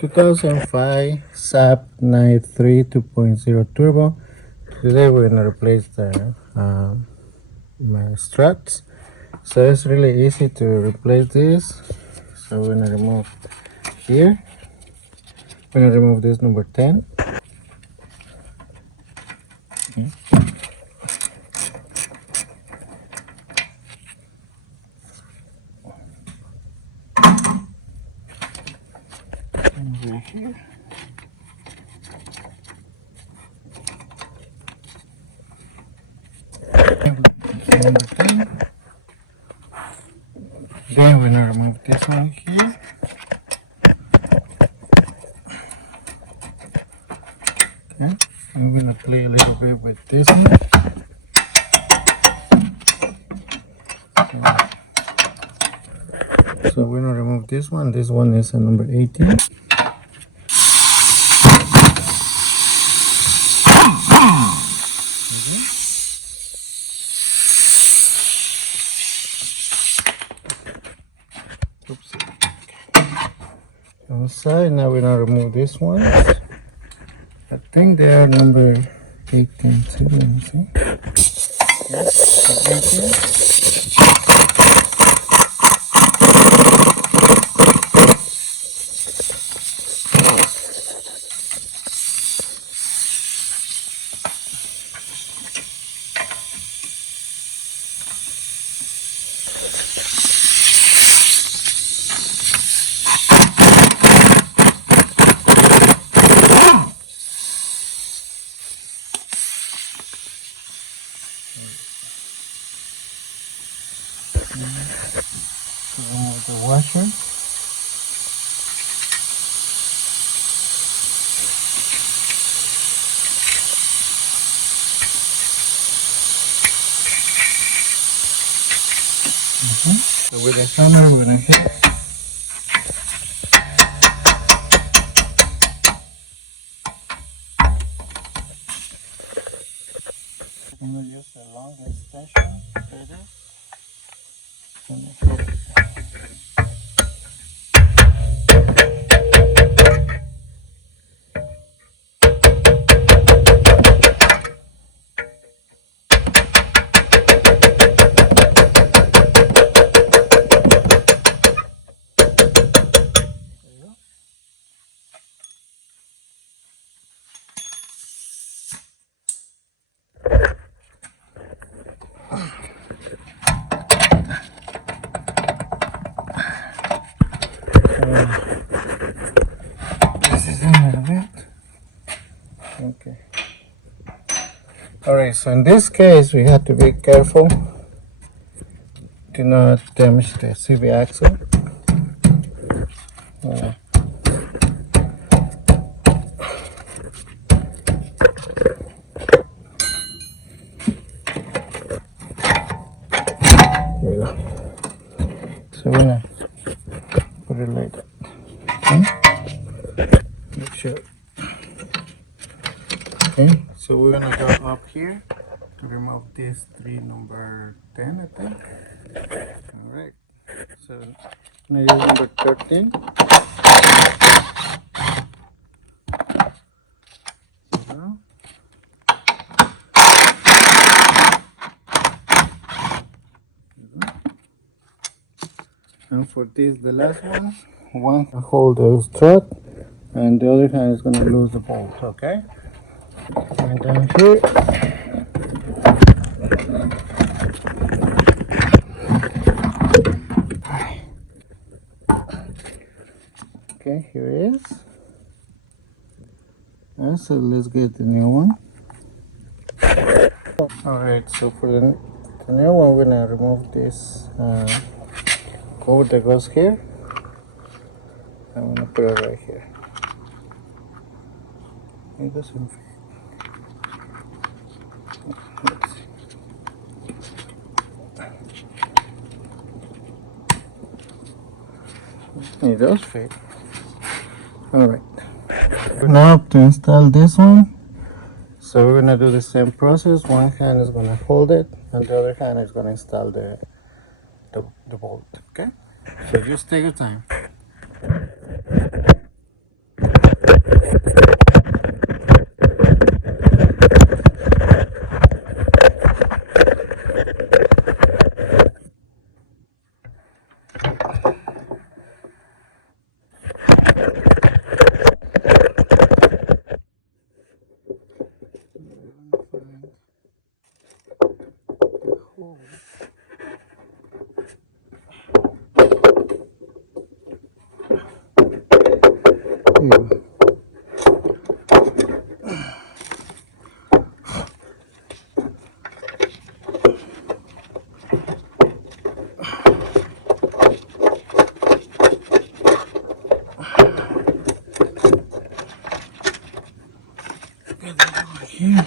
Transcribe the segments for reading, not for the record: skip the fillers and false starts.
2005 Saab 93 2.0 turbo. Today we're gonna replace the struts. So it's really easy to replace this. So we're gonna remove here. We're gonna remove this number 10. Over here. Number 10. Then we're gonna remove this one here. Okay. I'm gonna play a little bit with this one. So we're gonna remove this one. This one is a number 18. Oops. Inside, now we're gonna remove this one. I think they are number 18 too. Let me see. Yes, 18. Remove the washer. So with the hammer, we're gonna hit. I'm gonna use a long extension. There it is. And hit it. This is a little bit. Okay. Alright, so in this case, we have to be careful to not damage the CV axle. There we go. So we're gonna put it like that. Okay? Make sure. Okay, so we're gonna go up here to remove this number 10, I think. Alright, so now use number 13. So, and for this, the last one can hold the strut, and the other hand is gonna lose the bolt. Okay, and down here. Okay, here it is. So let's get the new one. Alright, so for the new one, we're gonna remove this cord that goes here. I'm gonna put it right here. It doesn't fit. Let's see. It does fit. Alright. Now to install this one, so we're gonna do the same process. One hand is gonna hold it, and the other hand is gonna install the bolt. Okay, so just take your time. you go. Get that over here.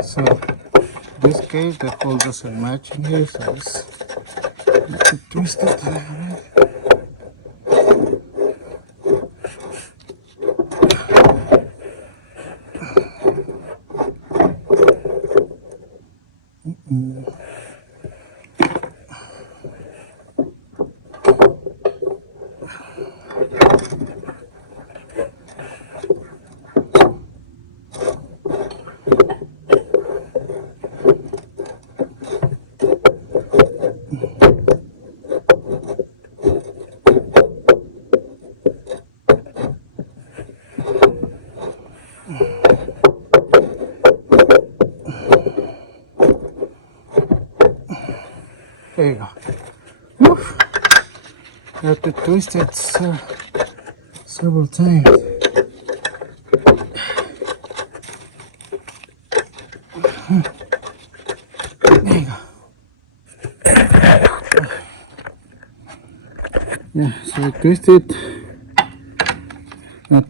So this case, the hole doesn't match in here, so let's twist it. There you go. Woo. You have to twist it several times. There you go. Yeah, so I twist it. Not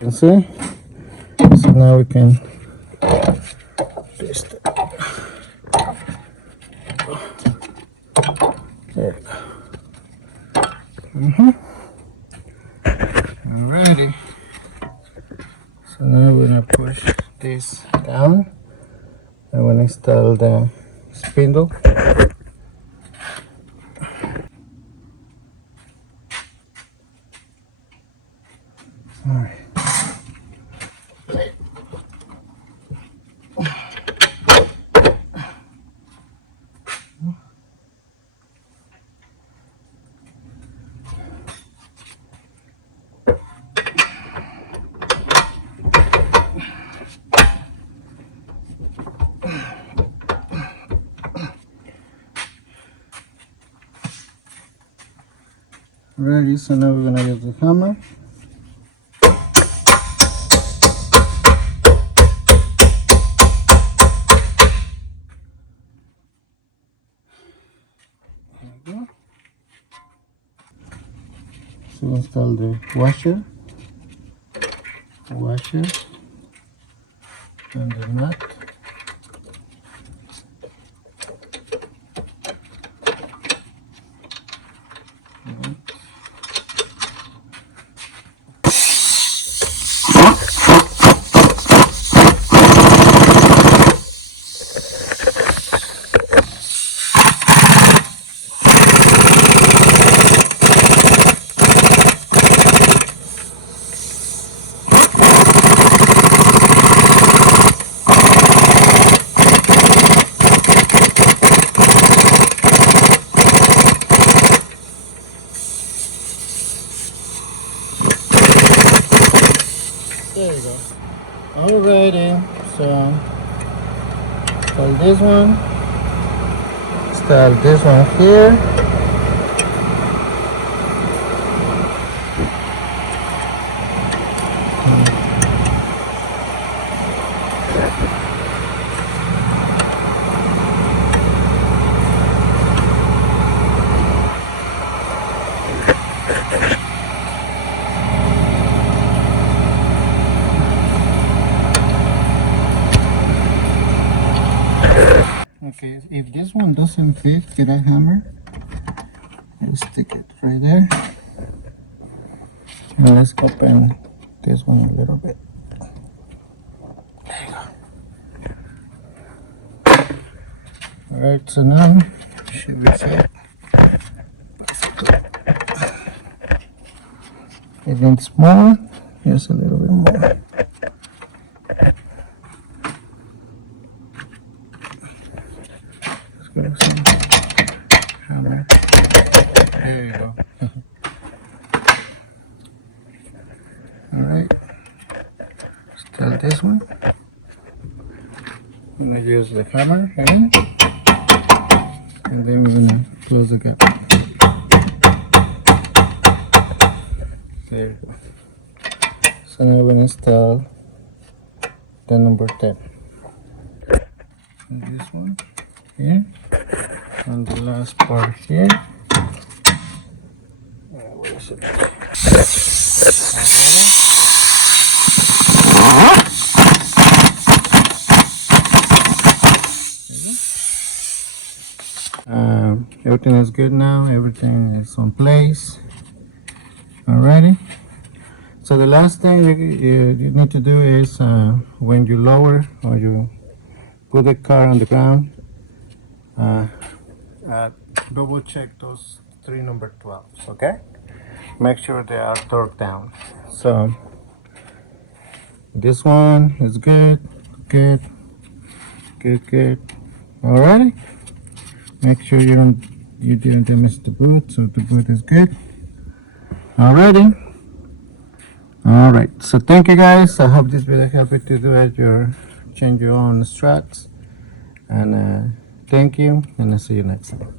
you can see. So now we can twist it. There you go. Alrighty. So now we're gonna push this down. I'm gonna install the spindle. Alright. Ready, so now we're gonna use the hammer. There we go. So install the washer and the nut. There you go. Alrighty, so install this one, install this one here. Okay, if this one doesn't fit, get a hammer and stick it right there. And let's open this one a little bit. There you go. Alright, so now should be fit. It needs more, just a little bit more. Let's go to some hammer. There you go. Alright, still this one. I'm gonna use the hammer again, and then we're gonna close the gap. There you go. So now we're gonna install the number 10. And this one here, and the last part here. Where is it? Everything is good now. Everything is on place. Alrighty. So the last thing you need to do is when you lower or you put the car on the ground, double check those three number 12s. Okay. Make sure they are torqued down. So this one is good. Alrighty. Make sure you didn't damage the boot, so the boot is good. Alrighty. Alright, so thank you guys. I hope this video helped you to do it, change your own struts. And thank you, and I'll see you next time.